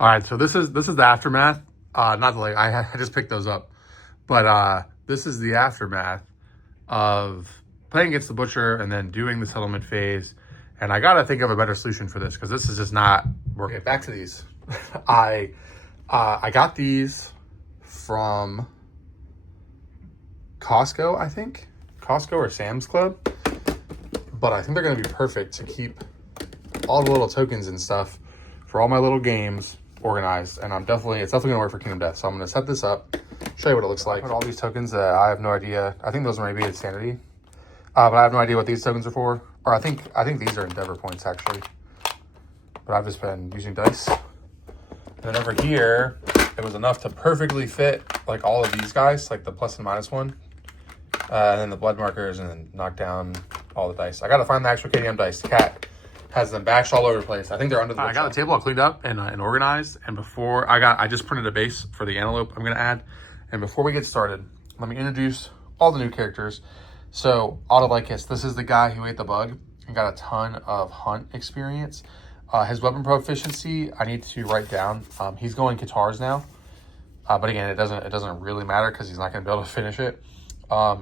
All right, so this is the aftermath. Not the like I just picked those up, but this is the aftermath of playing against the butcher and then doing the settlement phase. And I gotta think of a better solution for this because this is just not working. Back to these. I got these from Costco, I think. Costco or Sam's Club. But I think they're gonna be perfect to keep all the little tokens and stuff for all my little games organized. And it's definitely gonna work for Kingdom Death. So I'm gonna set this up, show you what it looks like. Put all these tokens that I have no idea. I think those are maybe Insanity. But I have no idea what these tokens are for. Or I think these are Endeavor points actually. But I've just been using dice. And then over here, it was enough to perfectly fit like all of these guys, like the plus and minus one. And then the blood markers, and then knock down all the dice. I gotta find the actual KDM dice. The cat has them bashed all over the place. I think they're under the I got the table all cleaned up and organized. And before I just printed a base for the antelope I'm gonna add. And before we get started, let me introduce all the new characters. So Autolycus, this is the guy who ate the bug and got a ton of hunt experience. His weapon proficiency, I need to write down. He's going Katars now. But again, it doesn't really matter because he's not gonna be able to finish it.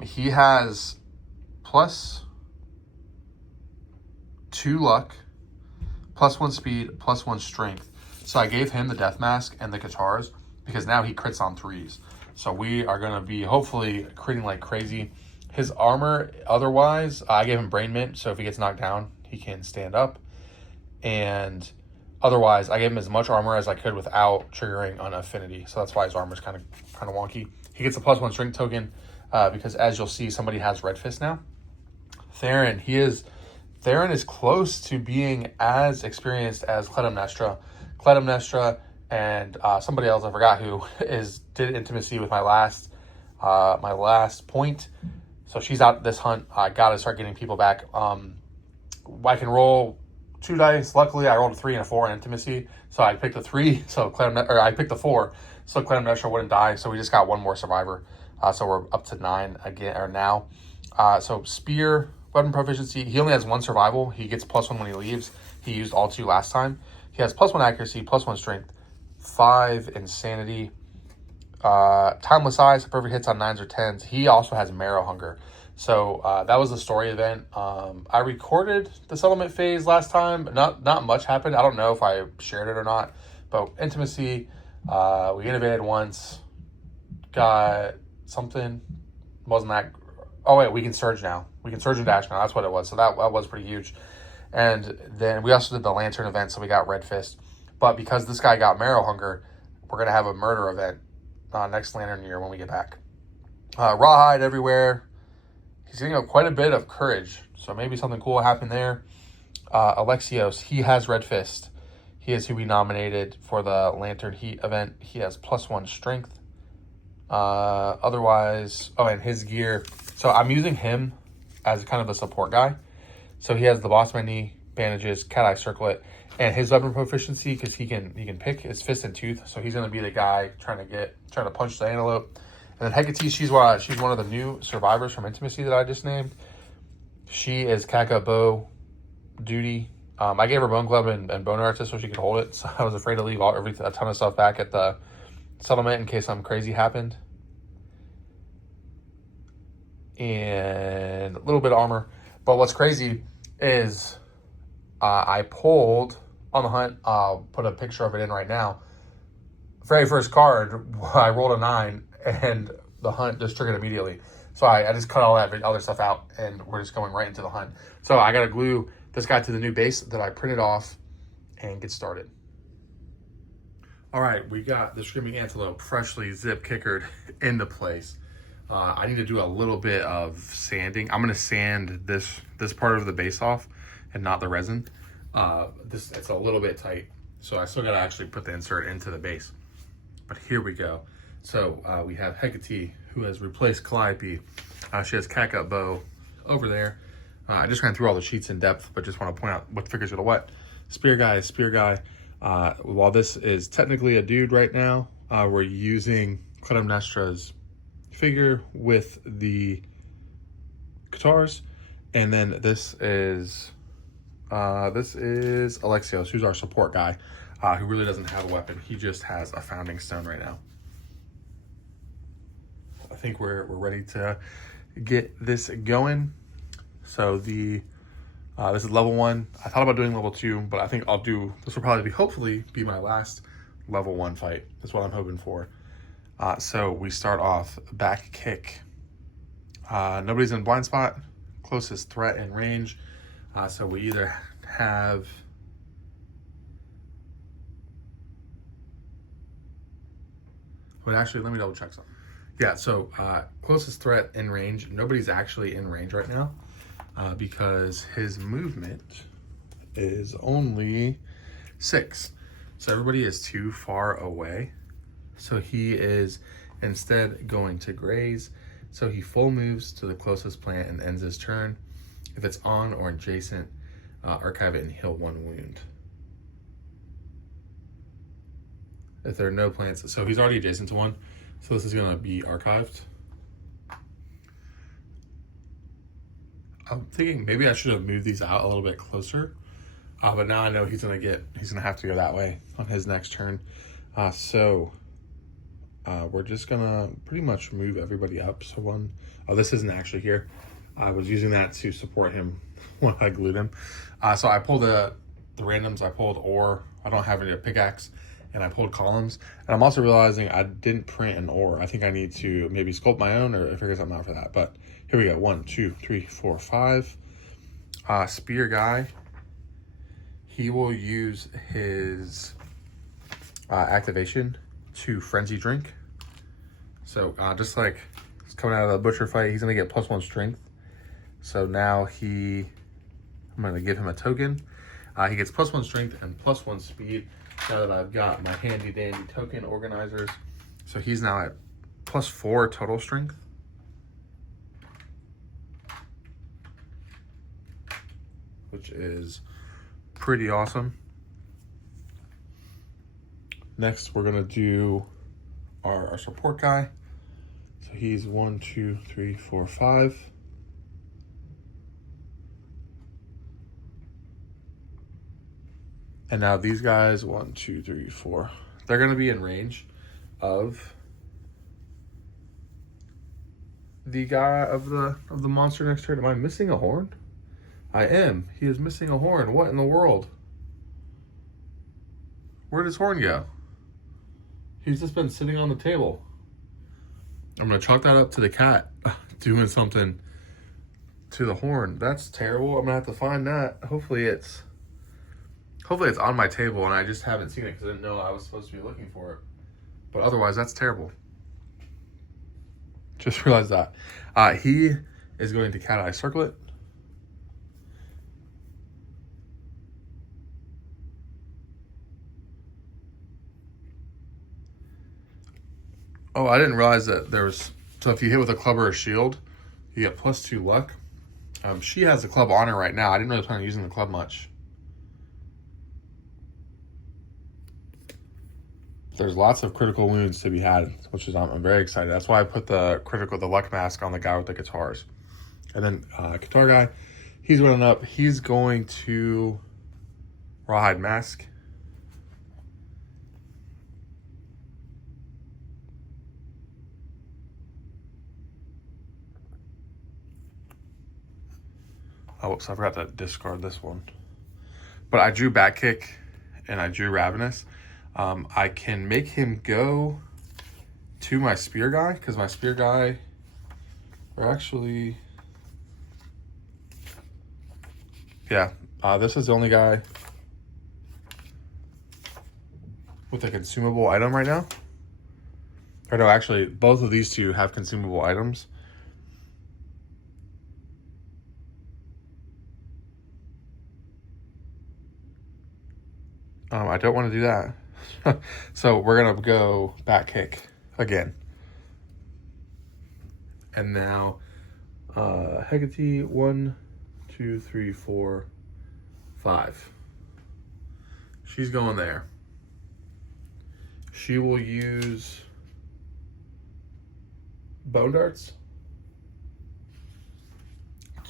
He has +2 luck, +1 speed, +1 strength. So I gave him the death mask and the Katars because now he crits on 3s. So we are going to be hopefully critting like crazy. His armor, otherwise, I gave him Brain Mint. So if he gets knocked down, he can stand up. And otherwise, I gave him as much armor as I could without triggering an affinity. So that's why his armor is kind of wonky. He gets a +1 strength token because as you'll see, somebody has Red Fist now. Theron is close to being as experienced as Clytemnestra. Clytemnestra and somebody else, I forgot who, did intimacy with my last point. So she's out this hunt. I gotta start getting people back. I can roll 2 dice. Luckily, I rolled a 3 and a 4 in intimacy. So I picked a 3, I picked a 4, so Clytemnestra wouldn't die. So we just got one more survivor. So we're up to 9 again, or now. So spear, weapon proficiency, he only has 1 survival. He gets +1 when he leaves. He used all 2 last time. He has +1 accuracy, +1 strength, 5 insanity, timeless eyes, perfect hits on 9s or 10s. He also has marrow hunger. So that was the story event. I recorded the settlement phase last time. Not much happened. I don't know if I shared it or not. But intimacy, we innovated once, got something, wasn't that. Oh wait, we can surge now. We can surge and dash now. That's what it was. So that was pretty huge. And then we also did the lantern event, so we got Red Fist. But because this guy got marrow hunger, we're gonna have a murder event next lantern year when we get back. Rawhide everywhere. He's getting quite a bit of courage, so maybe something cool will happen there. Alexios, he has Red Fist. He is who we nominated for the Lantern Heat event. He has +1 strength. Otherwise, and his gear. So I'm using him as kind of a support guy. So he has the boss man knee, bandages, cat eye circlet, and his weapon proficiency, because he can pick his fist and tooth. So he's gonna be the guy trying to punch the antelope. And then Hecate, she's one of the new survivors from Intimacy that I just named. She is Kaka Bow duty. I gave her Bone Club and Bone Artist so she could hold it. So I was afraid to leave a ton of stuff back at the settlement in case something crazy happened. And a little bit of armor. But what's crazy is I pulled on the hunt. I'll put a picture of it in right now. Very first card, I rolled a 9 and the hunt just triggered immediately. So I just cut all that other stuff out and we're just going right into the hunt. So I got to glue this guy to the new base that I printed off and get started. All right, we got the Screaming Antelope freshly zip kickered into place. I need to do a little bit of sanding. I'm gonna sand this part of the base off and not the resin. It's a little bit tight, so I still gotta actually put the insert into the base. But here we go. So we have Hecate, who has replaced Calliope. She has Catgut Bow over there. I just ran through all the sheets in depth, but just want to point out what figures are the what. Spear guy. While this is technically a dude right now, we're using Clytemnestra's figure with the Katars, and then this is Alexios, who's our support guy. who really doesn't have a weapon. He just has a founding stone right now. I think we're ready to get this going. So this is level 1. I thought about doing level 2, but I think this will probably hopefully be my last level 1 fight. That's what I'm hoping for. So we start off back kick. Nobody's in blind spot. Closest threat in range. So we either have But actually, let me double check something. Yeah, so closest threat in range. Nobody's actually in range right now because his movement is only 6. So everybody is too far away. So he is instead going to graze. So he full moves to the closest plant and ends his turn. If it's on or adjacent, archive it and heal 1 wound. If there are no plants, so he's already adjacent to one, so this is gonna be archived. I'm thinking maybe I should have moved these out a little bit closer, but now I know he's gonna have to go that way on his next turn. So we're just gonna pretty much move everybody up. So this isn't actually here. I was using that to support him when I glued him. So I pulled the randoms. I pulled ore. I don't have any pickaxe. And I pulled columns. And I'm also realizing I didn't print an ore. I think I need to maybe sculpt my own or figure something out for that. But here we go. 1, 2, 3, 4, 5. Spear guy. He will use his activation to frenzy drink. So just like he's coming out of the butcher fight, he's gonna get +1 strength. So now I'm gonna give him a token. He gets +1 strength and +1 speed. Now that I've got my handy dandy token organizers. So he's now at +4 total strength. Which is pretty awesome. Next, we're gonna do our support guy. So he's 1, 2, 3, 4, 5. And now these guys, 1, 2, 3, 4. They're gonna be in range of the guy of the monster next turn. Am I missing a horn? I am. He is missing a horn. What in the world? Where did his horn go? He's just been sitting on the table. I'm gonna chalk that up to the cat doing something to the horn. That's terrible. I'm gonna have to find that. Hopefully it's on my table and I just haven't seen it because I didn't know I was supposed to be looking for it. But otherwise, that's terrible. Just realized that. He is going to cat eye circle it. Oh, I didn't realize that so if you hit with a club or a shield, you get +2 luck. She has the club on her right now. I didn't really plan on using the club much. There's lots of critical wounds to be had, which is I'm very excited. That's why I put the luck mask on the guy with the guitars. And then guitar guy, he's running up. He's going to rawhide mask. Oh, whoops, I forgot to discard this one. But I drew back kick and I drew ravenous. I can make him go to my spear guy because my spear guy this is the only guy with a consumable item right now. Or no, actually, both of these two have consumable items. I don't want to do that. So we're going to go back kick again. And now Hecate, 1, 2, 3, 4, 5. She's going there. She will use bone darts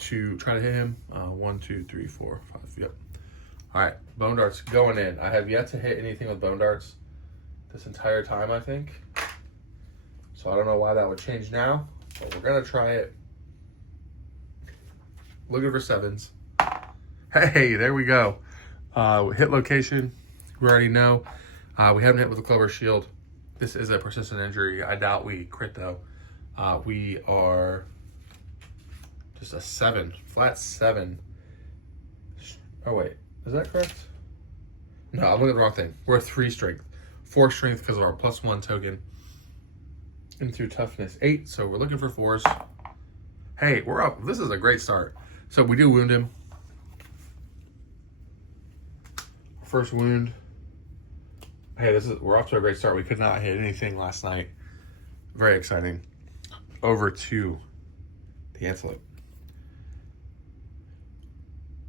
to try to hit him. 1, 2, 3, 4, 5. Yep. All right, bone darts going in. I have yet to hit anything with bone darts this entire time, I think. So I don't know why that would change now, but we're gonna try it. Looking for sevens. Hey, there we go. Hit location, we already know. We haven't hit with the Clover Shield. This is a persistent injury. I doubt we crit though. We are just a 7, flat 7. Oh wait, is that correct? No, I'm looking at the wrong thing. We're a 3 strength. 4 strength because of our +1 token. Into toughness 8, so we're looking for 4s. Hey, we're up. This is a great start. So we do wound him. First wound. Hey, we're off to a great start. We could not hit anything last night. Very exciting. Over to the antelope.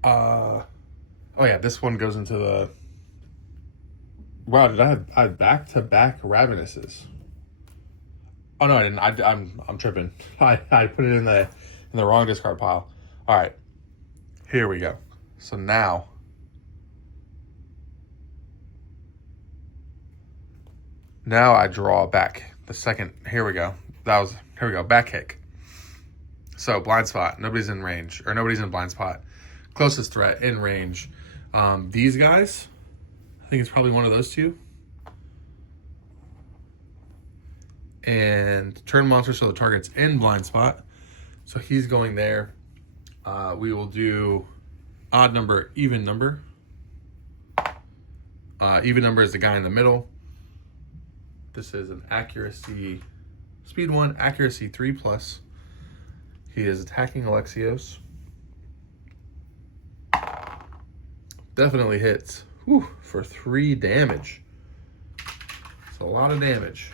Oh yeah, this one goes into the. Wow, did I have back-to-back Ravenouses? Oh no, I didn't. I'm tripping. I put it in the wrong discard pile. All right, here we go. So now. Now I draw back the second. Here we go. Here we go. Back kick. So blind spot. Nobody's in range, or nobody's in blind spot. Closest threat in range. These guys. I think it's probably one of those two. And turn monster so the target's in blind spot. So he's going there. We will do odd number, even number. Even number is the guy in the middle. This is an accuracy, speed 1, accuracy 3+. He is attacking Alexios. Definitely hits. Whew, for 3 damage. It's a lot of damage.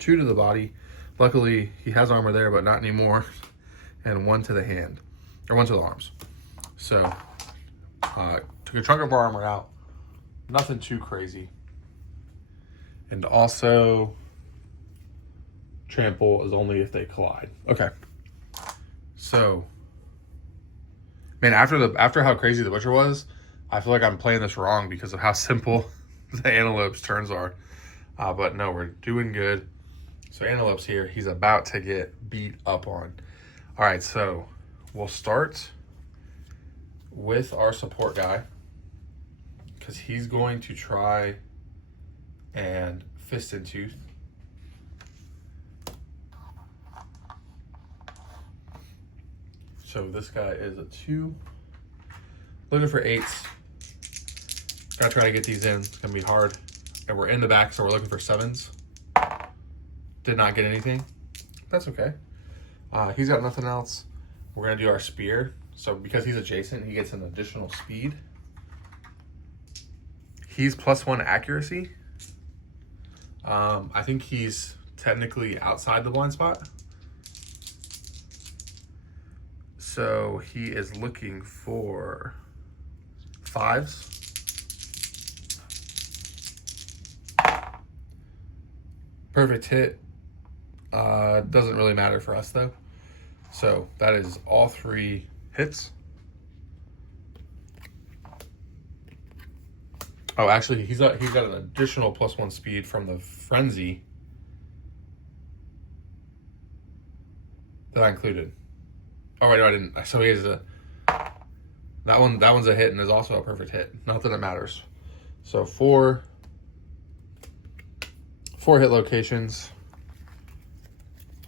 Two to the body. Luckily, he has armor there, but not anymore. And 1 to the hand, or 1 to the arms. So, took a chunk of our armor out. Nothing too crazy. And also, trample is only if they collide. Okay. So, man, after how crazy the butcher was, I feel like I'm playing this wrong because of how simple the antelope's turns are. But no, we're doing good. So antelope's here. He's about to get beat up on. All right, so we'll start with our support guy because he's going to try and fist and tooth. So this guy is a 2. Looking for 8s. Gotta try to get these in. It's gonna be hard. And we're in the back, so we're looking for 7s. Did not get anything. That's okay. He's got nothing else. We're gonna do our spear. So because he's adjacent, he gets an additional speed. He's +1 accuracy. I think he's technically outside the blind spot. So he is looking for 5s. Perfect hit. Doesn't really matter for us though. So that is all 3 hits. Oh, actually, he's got an additional +1 speed from the frenzy that I included. Oh wait, no, I didn't. So he has that one's a hit and is also a perfect hit. Not that it matters. So 4 hit locations.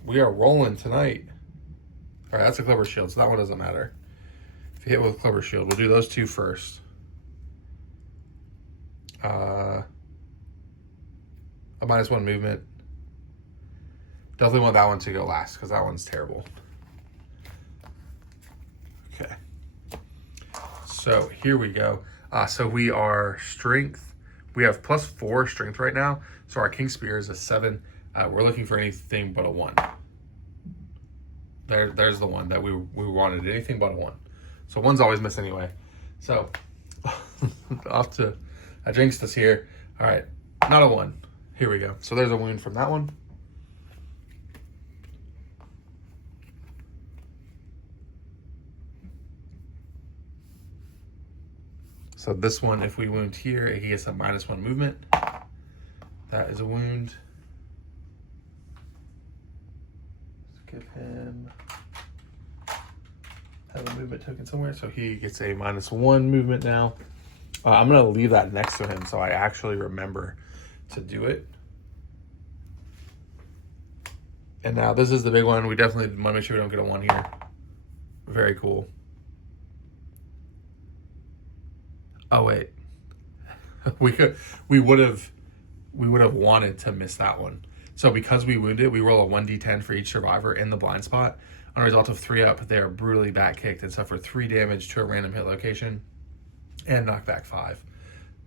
We are rolling tonight. All right, that's a Clover Shield, so that one doesn't matter. If you hit with Clover Shield, we'll do those 2 first. A -1 movement. Definitely want that one to go last because that one's terrible. Okay. So here we go. So we are strength. We have +4 strength right now. So our King Spear is a 7. We're looking for anything but a 1. There's the one that we wanted. Anything but a 1. So 1's always missed anyway. So I jinxed us here. All right, not a 1. Here we go. So there's a wound from that one. So this one, if we wound here, he gets a -1 movement. That is a wound. Let's give him have a movement token somewhere, so he gets a -1 movement now. I'm gonna leave that next to him so I actually remember to do it. And now this is the big one. We definitely want to make sure we don't get a 1 here. Very cool. Oh wait, we would have wanted to miss that one. So because we wounded, we roll a 1d10 for each survivor in the blind spot. On a result of 3 up, they are brutally back kicked and suffer 3 damage to a random hit location and knock back 5.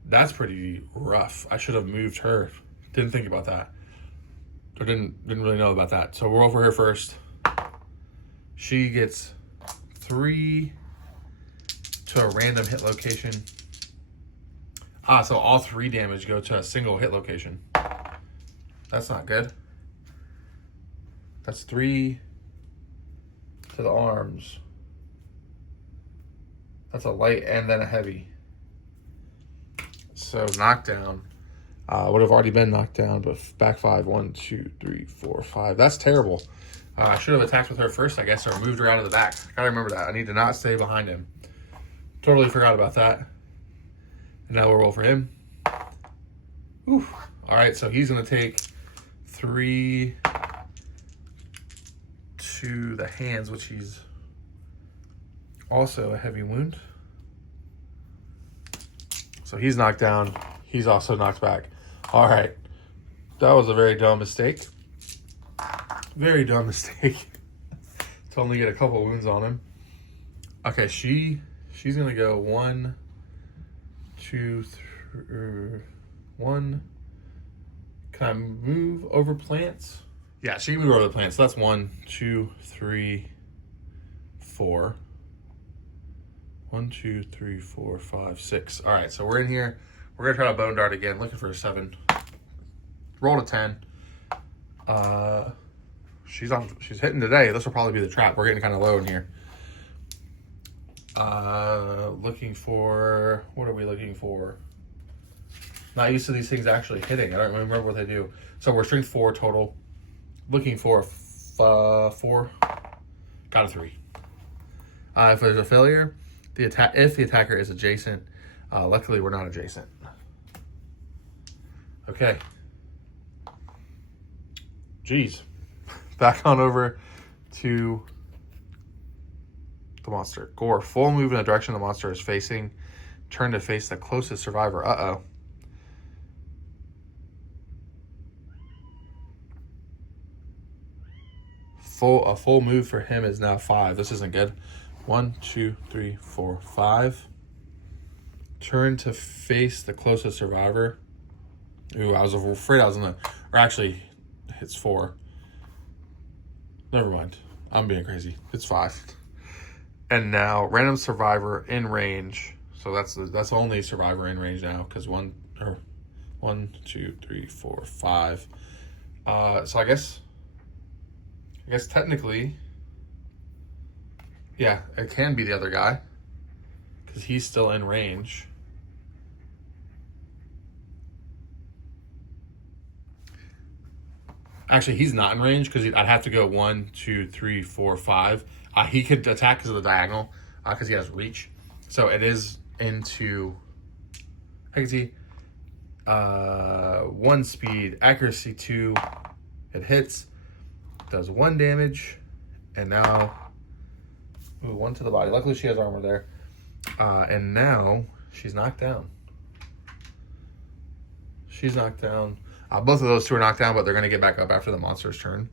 That's pretty rough. I should have moved her. Didn't think about that. Or didn't really know about that. So we'll roll for her first. She gets 3 to a random hit location. So all 3 damage go to a single hit location. That's not good. That's 3 to the arms. That's a light and then a heavy. So knockdown. Would have already been knocked down, but back 5. 1, 2, 3, 4, 5. That's terrible. I should have attacked with her first, I guess, or moved her out of the back. Gotta remember that. I need to not stay behind him. Totally forgot about that. And now we'll roll for him. Ooh. All right, so he's gonna take 3 to the hands, which he's also a heavy wound. So he's knocked down. He's also knocked back. All right. That was a very dumb mistake. Very dumb mistake. To only get a couple wounds on him. Okay, she's going to go 1, 2, 3, 1. Can I move over plants? Yeah, she can move over the plants. So that's 1, 2, 3, 4. 1, 2, 3, 4, 5, 6. All right, so we're in here. We're gonna try to bone dart again, looking for a 7. Rolled a 10. She's hitting today. This will probably be the trap. We're getting kind of low in here. Looking for, what are we looking for? Not used to these things actually hitting. I don't remember what they do. So we're strength 4 total. Looking for a 4. Got a 3. If there's a failure, if the attacker is adjacent, luckily we're not adjacent. Okay. Jeez. Back on over to the monster. Gore, full move in the direction the monster is facing. Turn to face the closest survivor. Uh-oh. A full move for him is now 5. This isn't good. 1, 2, 3, 4, 5. Turn to face the closest survivor. Ooh, I was afraid I was in the... Or actually, it's 4. Never mind. I'm being crazy. It's 5. And now, random survivor in range. So that's only survivor in range now, because 1, 2, 3, 4, 5. So I guess technically, yeah, it can be the other guy, because he's still in range. Actually, he's not in range because I'd have to go 1, 2, 3, 4, 5. He could attack because of the diagonal, because he has reach. So it is into, I can see, 1 speed, accuracy 2. It hits, does 1 damage, and now, 1 to the body. Luckily, she has armor there. And now she's knocked down. She's knocked down. Both of those 2 are knocked down, but they're going to get back up after the monster's turn.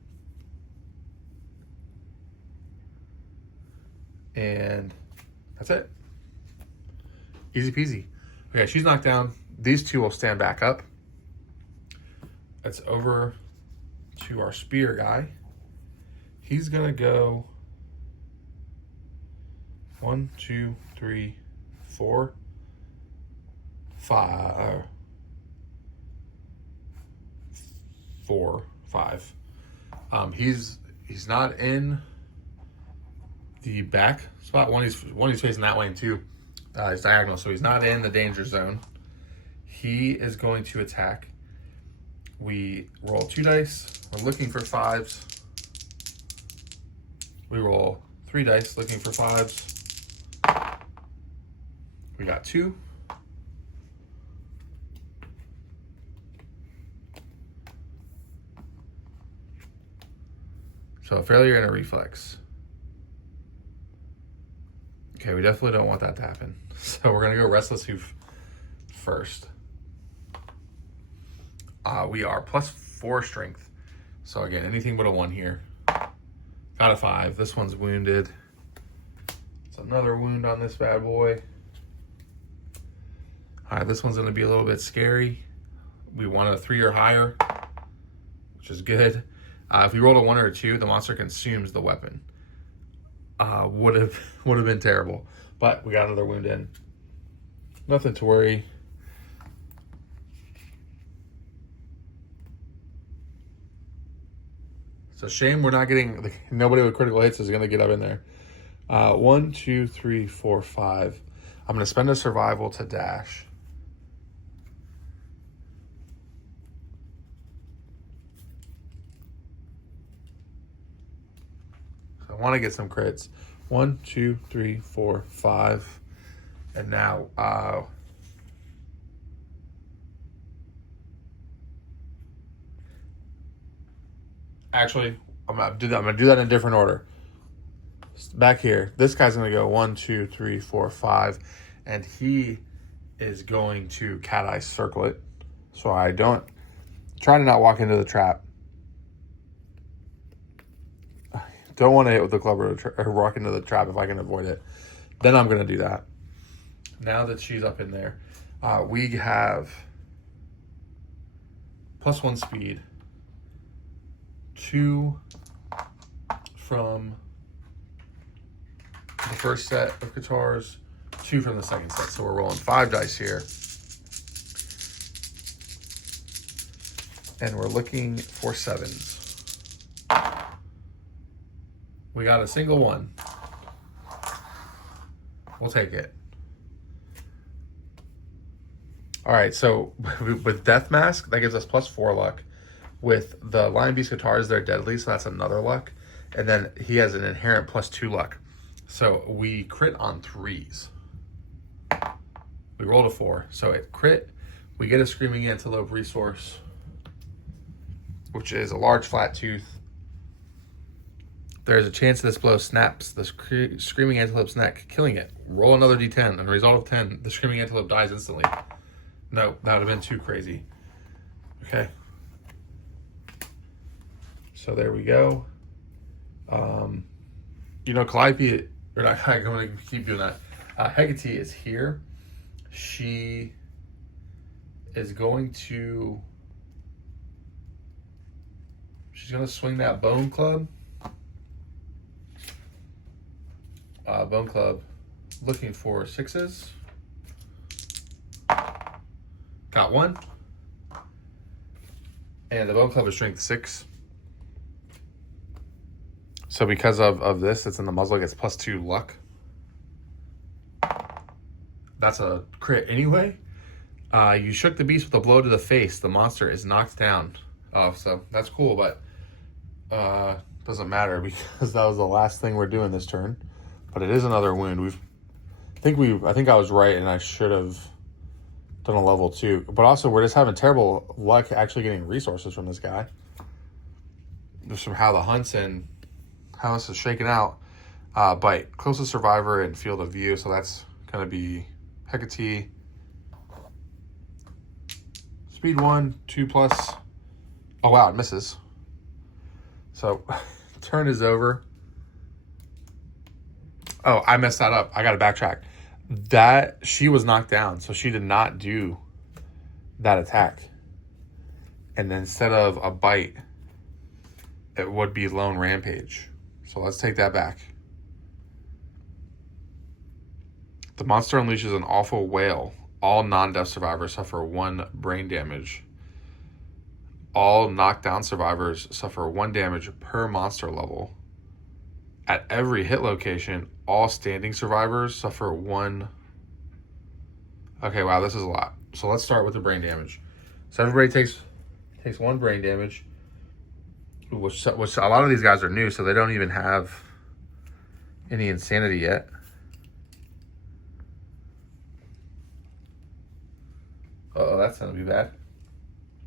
And that's it. Easy peasy. Okay, she's knocked down. These 2 will stand back up. That's over to our spear guy. He's going to go 1, 2, 3, 4, 5. 4, 5. He's not in the back spot. One he's facing that way, and 2, He's diagonal, so he's not in the danger zone. He is going to attack. We roll 2 dice. We're looking for 5s. We roll 3 dice, looking for 5s. We got 2. So a failure and a reflex. Okay, we definitely don't want that to happen. So we're gonna go Restless Hoof first. We are +4 strength. So again, anything but a 1 here. Got a 5. This one's wounded. It's another wound on this bad boy. All right, this one's gonna be a little bit scary. We want a 3 or higher, which is good. If we rolled a 1 or a 2, the monster consumes the weapon. Would have been terrible, but we got another wound in. Nothing to worry. It's a shame we're not getting, nobody with critical hits is going to get up in there. 1, 2, 3, 4, 5. I'm going to spend a survival to dash. So I want to get some crits. 1, 2, 3, 4, 5. And now, actually, I'm gonna do that. I'm gonna do that in a different order. Back here, this guy's gonna go 1, 2, 3, 4, 5, and he is going to cat eye circle it. So I don't try to not walk into the trap. Don't want to hit with the club or walk into the trap if I can avoid it. Then I'm gonna do that. Now that she's up in there, we have +1 speed. 2 from the first set of guitars, 2 from the second set. So we're rolling 5 dice here. And we're looking for 7s. We got a single 1. We'll take it. All right, so with Death Mask, that gives us +4 luck. With the Lion Beast guitars, they're deadly, so that's another luck. And then he has an inherent +2 luck. So we crit on 3s. We rolled a 4. So it crit. We get a Screaming Antelope resource, which is a large flat tooth. There's a chance this blow snaps the Screaming Antelope's neck, killing it. Roll another d10. And a result of 10, the Screaming Antelope dies instantly. No, that would have been too crazy. Okay. So there we go. Calliope, or not, I'm going to keep doing that. Hecate is here. She is going to, she's going to swing that bone club. Bone club, looking for 6s. Got 1. And the bone club is strength 6. So because of this, it's in the muzzle, it gets +2 luck. That's a crit anyway. You shook the beast with a blow to the face. The monster is knocked down. Oh, so that's cool, but doesn't matter because that was the last thing we're doing this turn. But it is another wound. I think I was right, and I should have done a level 2. But also, we're just having terrible luck actually getting resources from this guy. Just from how the hunt's and how this is shaking out. Bite. Closest survivor and field of view. So that's going to be Hecate. Speed 1, 2+. Oh, wow, it misses. So, turn is over. Oh, I messed that up. I got to backtrack. She was knocked down, so she did not do that attack. And then instead of a bite, it would be lone rampage. So let's take that back. The monster unleashes an awful wail. All non-death survivors suffer 1 brain damage. All knockdown survivors suffer 1 damage per monster level. At every hit location, all standing survivors suffer 1 Okay, wow, this is a lot. So let's start with the brain damage. So everybody takes 1 brain damage, which a lot of these guys are new, so they don't even have any insanity yet. Uh-oh, that's gonna be bad.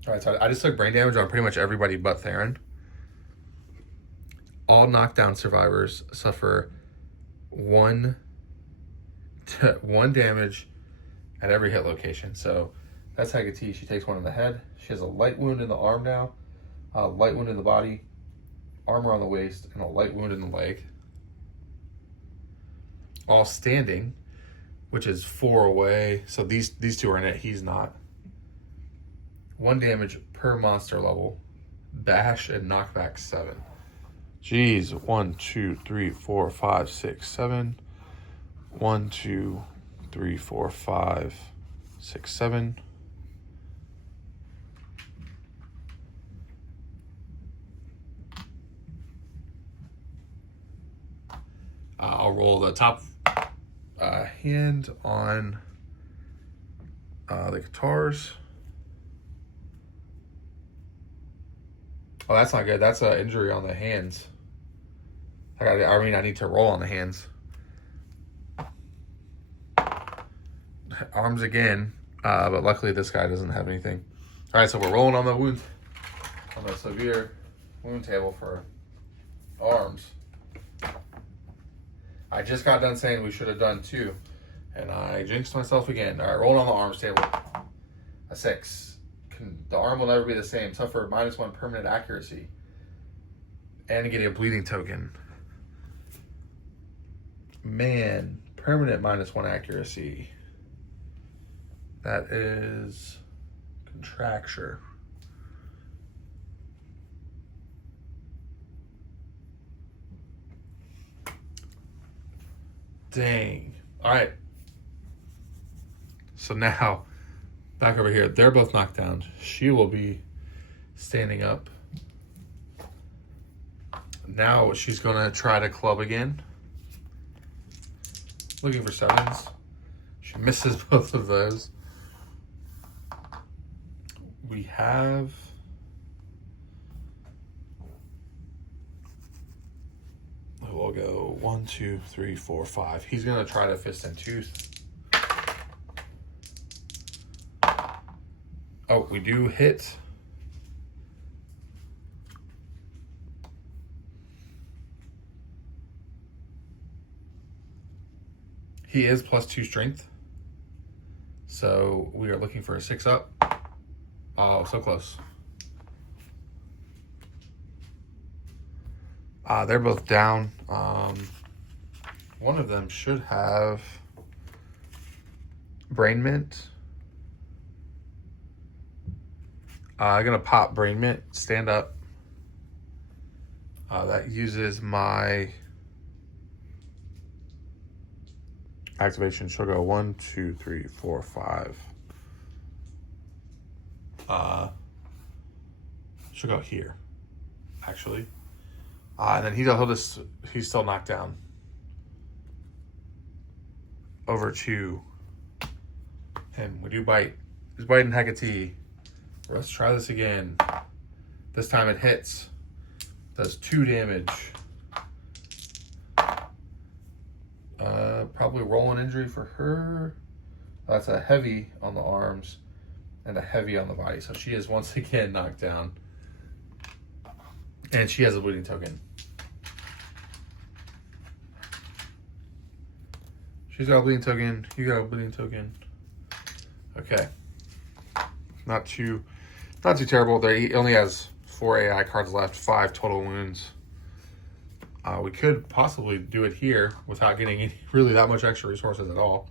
All right, so I just took brain damage on pretty much everybody but Theron. All knockdown survivors suffer 1 damage at every hit location. So that's Hagati. She takes 1 in the head. She has a light wound in the arm now, a light wound in the body, armor on the waist, and a light wound in the leg. All standing, which is 4 away. So these 2 are in it. He's not. 1 damage per monster level. Bash and knockback 7. Jeez. 1, 2, 3, 4, 5, 6, 7. 1, 2, 3, 4, 5, 6, 7. I'll roll the top hand on the guitars. Oh, that's not good. That's an injury on the hands. I need to roll on the hands. Arms again, but luckily this guy doesn't have anything. All right, so we're rolling on the severe wound table for arms. I just got done saying we should have done 2, and I jinxed myself again. All right, rolling on the arms table. A 6. The arm will never be the same. Suffer -1 permanent accuracy. And getting a bleeding token. Man, permanent -1 accuracy. That is contracture. Dang. All right. So now, back over here. They're both knocked down. She will be standing up. Now she's going to try to club again. Looking for 7s. She misses both of those. We have... We'll go 1, 2, 3, 4, 5. He's going to try to fist and tooth. Oh, we do hit. He is +2 strength. So we are looking for a 6 up. Oh, so close. They're both down. One of them should have Brain Mint. I'm going to pop Brain Mint, stand up. That uses my activation. She'll go 1, 2, 3, 4, 5. She'll go here, actually. And then he's still knocked down. Over to him. We do bite. He's biting Hecate. Let's try this again. This time it hits. Does 2 damage. Probably rolling injury for her. That's a heavy on the arms and a heavy on the body. So she is once again knocked down. And she has a bleeding token. She's got a bleeding token. You got a bleeding token. Okay. Not too terrible. He only has 4 AI cards left, 5 total wounds. We could possibly do it here without getting really that much extra resources at all.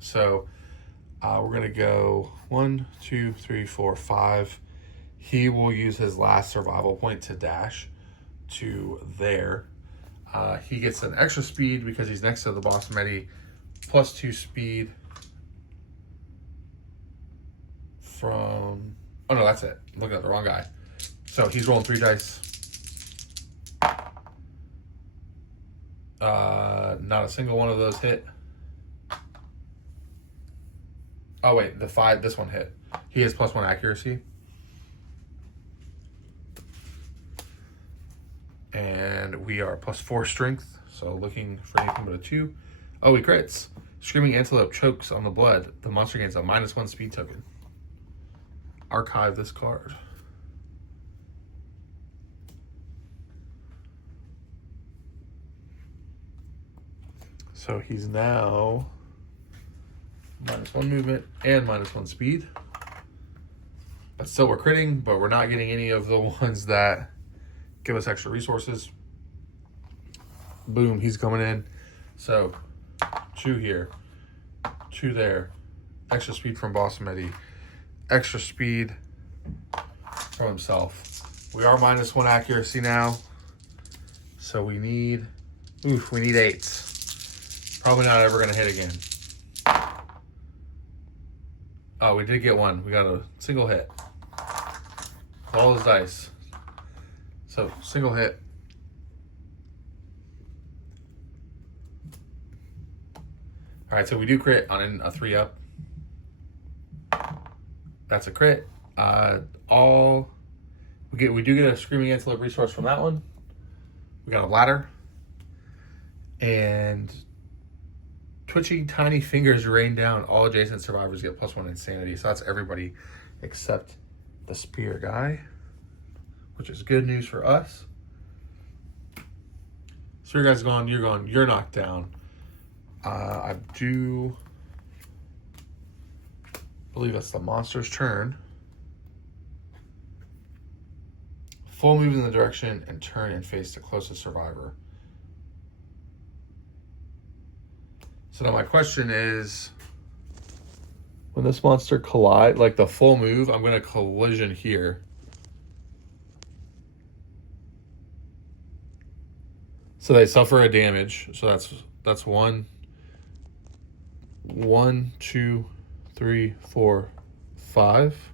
So we're going to go 1, 2, 3, 4, 5. He will use his last survival point to dash to there. He gets an extra speed because he's next to the boss Medi. +2 speed from... Oh, no, that's it. I'm looking at the wrong guy. So he's rolling 3 dice. Not a single one of those hit. Oh wait, the 5. This one hit. He has +1 accuracy. And we are +4 strength. So looking for anything but a 2. Oh, he crits. Screaming Antelope chokes on the blood. The monster gains a -1 speed token. Archive this card. So he's now -1 movement and -1 speed. But still we're critting, but we're not getting any of the ones that give us extra resources. Boom, he's coming in. So 2 here, 2 there. Extra speed from Boss Medi. Extra speed from himself. We are -1 accuracy now. So we need 8s. Probably not ever gonna hit again. Oh, we did get one. We got a single hit. All his dice. So single hit. All right, so we do crit on a 3-up. That's a crit. We do get a Screaming Antelope resource from that one. We got a ladder. And twitching tiny fingers rain down. All adjacent survivors get +1 insanity. So that's everybody except the spear guy, which is good news for us. Spear guy's gone. You're knocked down. I do believe it's the monster's turn. Full move in the direction and turn and face the closest survivor. So now my question is, when this monster collide, like the full move, I'm going to collision here. So they suffer a damage. So that's 1, 2, 3, 4, 5.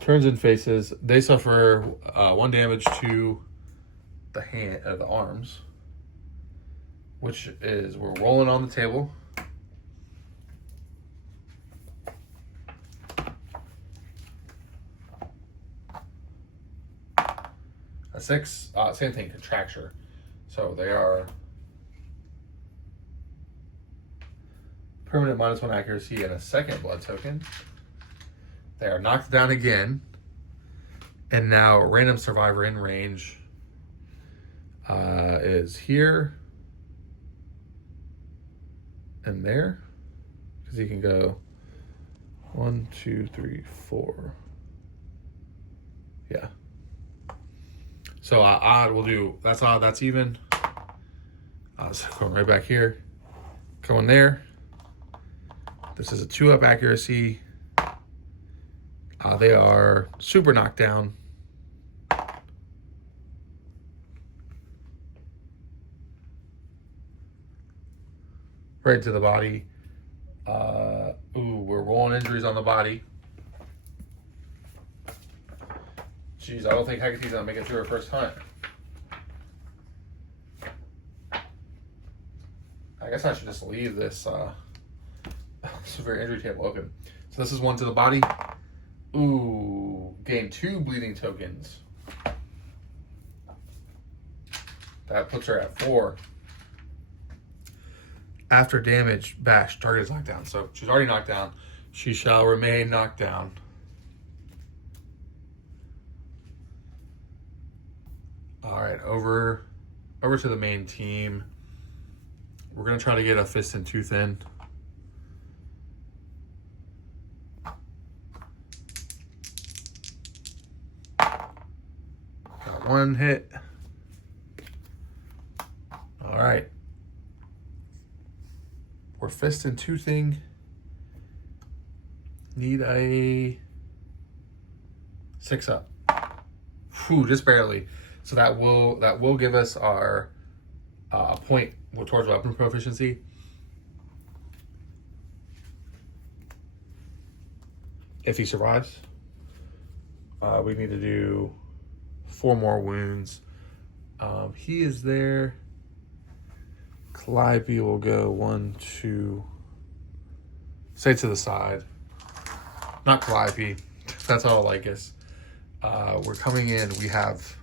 Turns and faces. They suffer 1 damage to the arms, which is we're rolling on the table. A 6, same thing, contracture. So they are permanent -1 accuracy and a 2nd blood token. They are knocked down again. And now random survivor in range is here and there. Because he can go 1, 2, 3, 4. Yeah. So odd, we'll do, that's odd, that's even. So going right back here. Going there. This is a 2-up accuracy. They are super knocked down. Right to the body. We're rolling injuries on the body. Jeez, I don't think Hecate's gonna make it through her first hunt. I guess I should just leave this severe injury table open. So this is 1 to the body. Gain 2 bleeding tokens. That puts her at 4. After damage, bash, target is knocked down. So she's already knocked down. She shall remain knocked down. All right, over to the main team. We're gonna try to get a fist and tooth in. Got 1 hit. All right. We're fist and toothing. Need a 6-up. Whew, just barely. So that will give us our point towards weapon proficiency. If he survives, we need to do 4 more wounds. He is there. Calliope will go 1, 2, Stay to the side. Not Calliope. That's Autolycus. We're coming in. We have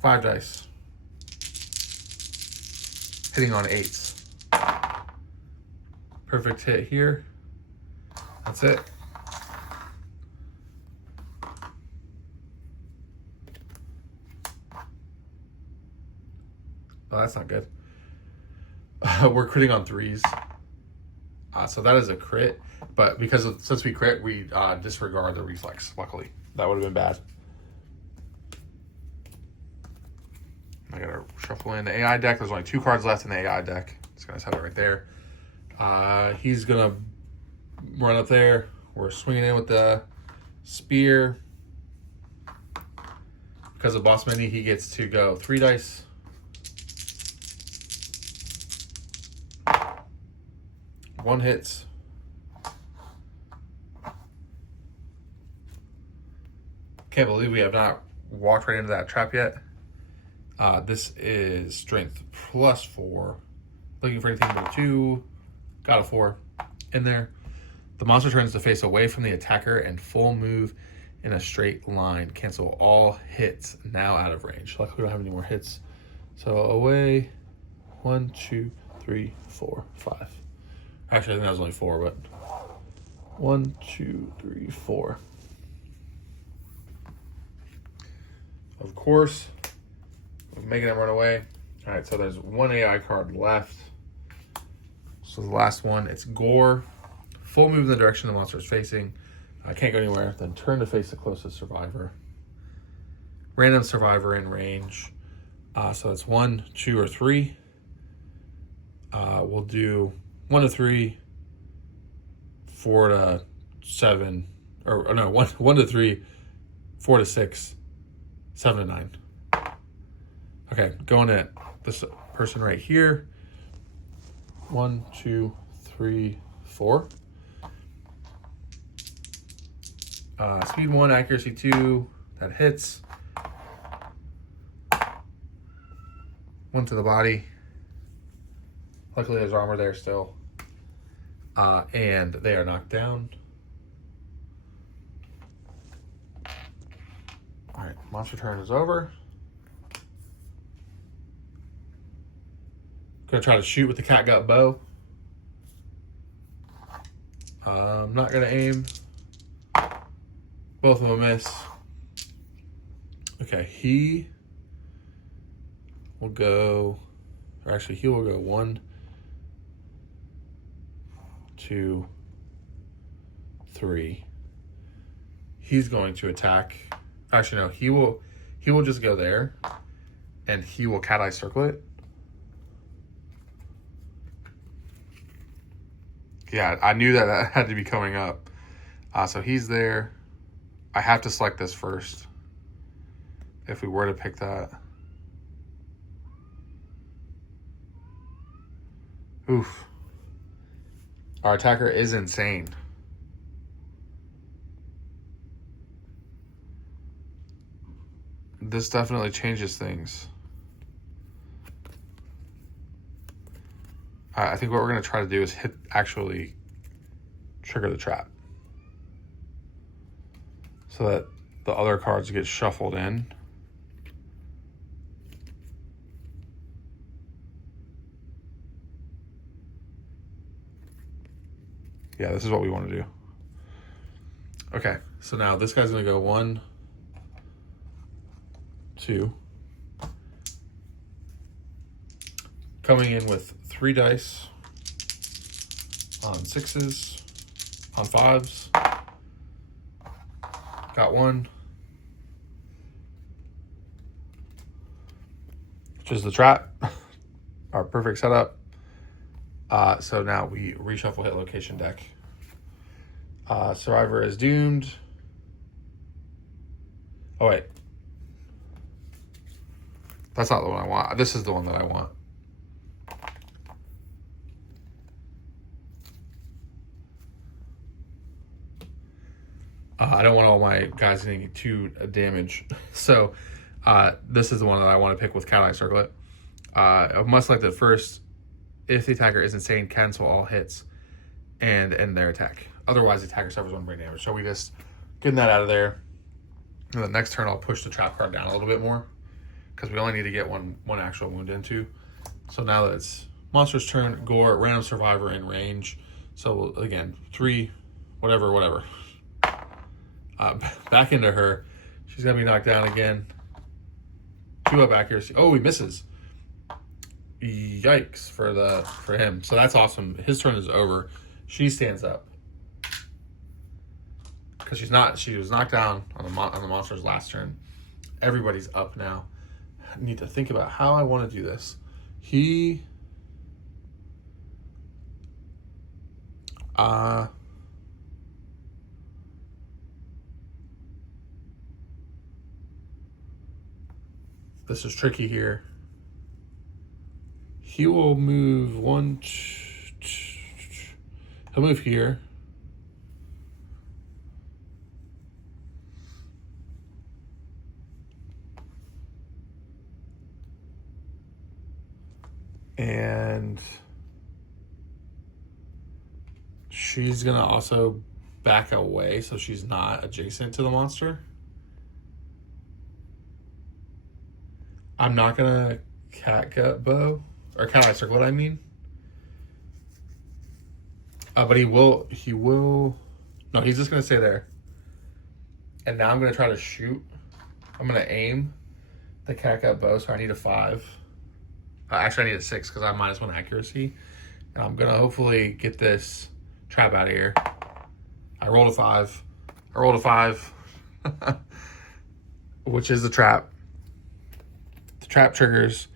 5 dice. Hitting on 8s. Perfect hit here. That's it. Oh, that's not good. We're critting on 3s. So that is a crit. But since we crit, we disregard the reflex, luckily. That would have been bad. I gotta shuffle in the AI deck. There's only 2 cards left in the AI deck. Just gonna set it right there. He's gonna run up there. We're swinging in with the spear. Because of Boss Mini, he gets to go 3 dice. One hits. Can't believe we have not walked right into that trap yet. This is strength +4. Looking for anything but a 2. Got a 4 in there. The monster turns to face away from the attacker and full move in a straight line. Cancel all hits now out of range. Luckily, we don't have any more hits. So away. 1, 2, 3, 4, 5. Actually, I think that was only 4, but 1, 2, 3, 4. Of course, we're making it run away. All right, so there's 1 AI card left. So the last one, it's Gore. Full move in the direction the monster is facing. I can't go anywhere. Then turn to face the closest survivor. Random survivor in range. So it's 1, 2, or 3. We'll do 1 to 3, 4 to 7, or no, 1 to 3, 4 to 6, 7 to 9. Okay, going at this person right here. 1, 2, 3, 4. Speed 1, accuracy 2. That hits. 1 to the body. Luckily, there's armor there still. And they are knocked down. All right, monster turn is over. Gonna try to shoot with the catgut bow. I'm not gonna aim. Both of them miss. Okay, he will go, or actually he will go 1, 2, 3. He's going to attack. Actually, no, he will just go there and he will cat eye circle it. Yeah, I knew that had to be coming up. So he's there. I have to select this first if we were to pick that. Oof. Our attacker is insane. This definitely changes things. I think what we're going to try to do is actually trigger the trap, so that the other cards get shuffled in. Yeah, this is what we want to do. Okay, so now this guy's going to go 1, 2. Coming in with 3 dice on 6s, on 5s. Got 1. Which is the trap. Our perfect setup. So now we reshuffle hit location deck. Survivor is doomed. Oh, wait. That's not the one I want. This is the one that I want. I don't want all my guys getting 2 damage. So this is the one that I want to pick with cat eye circlet. I must select it first. if the attacker is insane, cancel all hits and end their attack. Otherwise, the attacker suffers 1 brain damage. So we just getting that out of there. And the next turn, I'll push the trap card down a little bit more because we only need to get one actual wound into. So now that it's monster's turn, gore, random survivor, and range. So again, 3, whatever. Back into her. She's gonna be knocked down again. 2 up accuracy. Oh, he misses. Yikes for him. So that's awesome. His turn is over. She stands up because she was knocked down on the monster's last turn. Everybody's up now. I need to think about how I want to do this. This is tricky here. He will move he'll move here. And she's gonna also back away so she's not adjacent to the monster. I'm not gonna catgut bow or cat eye circle. I mean, but he will. No, he's just gonna stay there. And now I'm gonna try to shoot. I'm gonna aim the catgut bow. So I need a 5. Actually, I need a 6 because I have -1 accuracy. And I'm gonna hopefully get this trap out of here. I rolled a 5. Which is the trap. The trap triggers.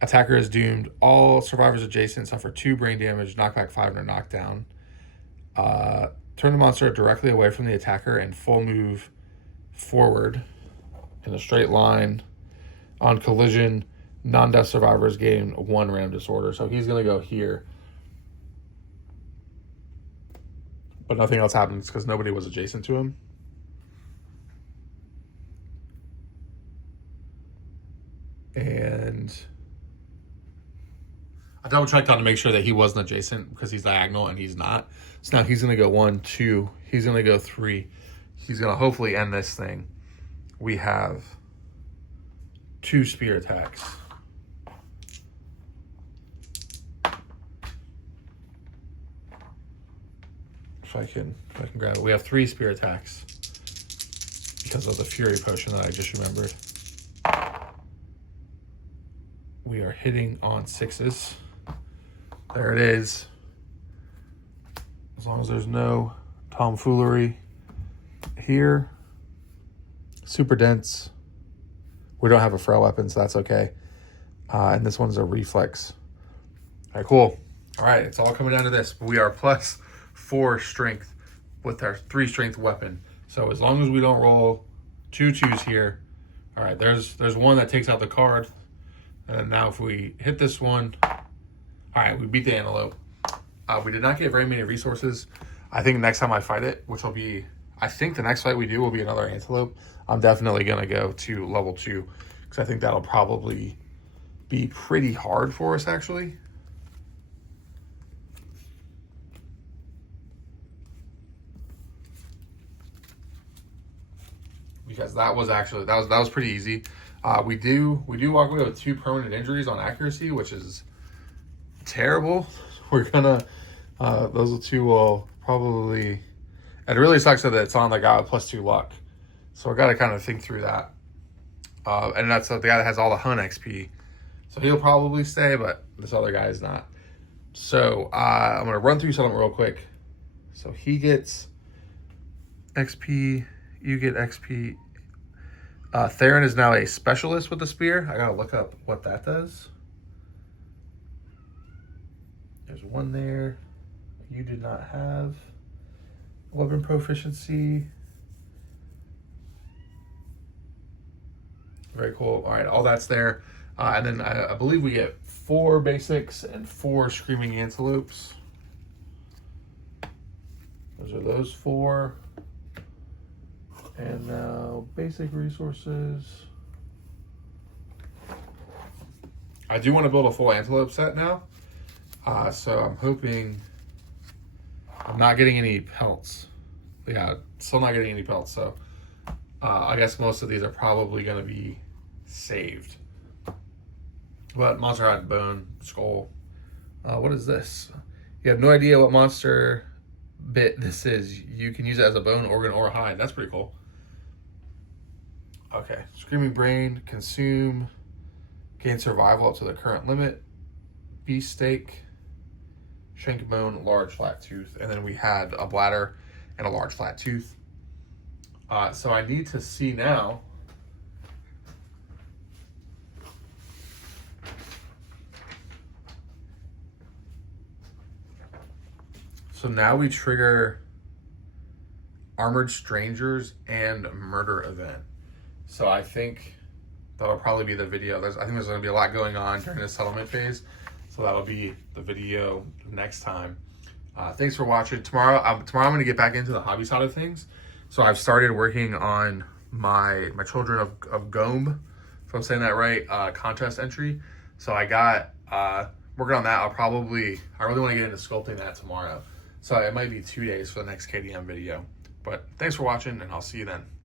Attacker is doomed. All survivors adjacent suffer 2 brain damage, knockback 5, and are knocked down. Turn the monster directly away from the attacker and full move forward in a straight line. On collision, non-death survivors gain 1 random disorder. So he's going to go here. But nothing else happens because nobody was adjacent to him. And I double checked on to make sure that he wasn't adjacent because he's diagonal and he's not. So now he's going to go 1, 2. He's going to go 3. He's going to hopefully end this thing. We have 2 spear attacks. If I can grab it. We have 3 spear attacks because of the fury potion that I just remembered. We are hitting on 6s. There it is. As long as there's no tomfoolery here. Super dense. We don't have a frail weapon, so that's okay. And this one's a reflex. All right, cool. All right, it's all coming down to this. We are +4 strength with our 3 strength weapon. So as long as we don't roll 2 2s here. All right, there's one that takes out the card. And now if we hit this one, all right, we beat the antelope. We did not get very many resources. I think next time I fight it, which will be, I think the next fight we do will be another antelope. I'm definitely going to go to level 2 because I think that'll probably be pretty hard for us, actually. Because that was pretty easy. We do walk away with 2 permanent injuries on accuracy, which is terrible. We're gonna those 2 will probably. It really sucks that it's on the guy with +2 luck, so I got to kind of think through that. And that's the guy that has all the Hun XP, so he'll probably stay, but this other guy is not. So I'm gonna run through something real quick. So he gets XP, you get XP. Theron is now a specialist with the spear. I gotta look up what that does. There's 1 there. You did not have weapon proficiency. Very cool. All right, all that's there. And then I believe we get 4 basics and 4 screaming antelopes. Those are those 4. And now basic resources. I do want to build a full antelope set now. So I'm hoping I'm not getting any pelts. Yeah, still not getting any pelts. So I guess most of these are probably going to be saved. But monster had bone, skull. What is this? You have no idea what monster bit this is. You can use it as a bone, organ, or hide. That's pretty cool. Okay, screaming brain, consume, gain survival up to the current limit, beast steak, shank bone, large flat tooth, and then we had a bladder and a large flat tooth. So I need to see now. So now we trigger Armored Strangers and Murder Event. So I think that'll probably be the video. I think there's going to be a lot going on during the settlement phase. So that'll be the video next time. Thanks for watching. Tomorrow I'm going to get back into the hobby side of things. So I've started working on my Children of Gome, if I'm saying that right, contest entry. So I got working on that. I really want to get into sculpting that tomorrow. So it might be 2 days for the next KDM video. But thanks for watching, and I'll see you then.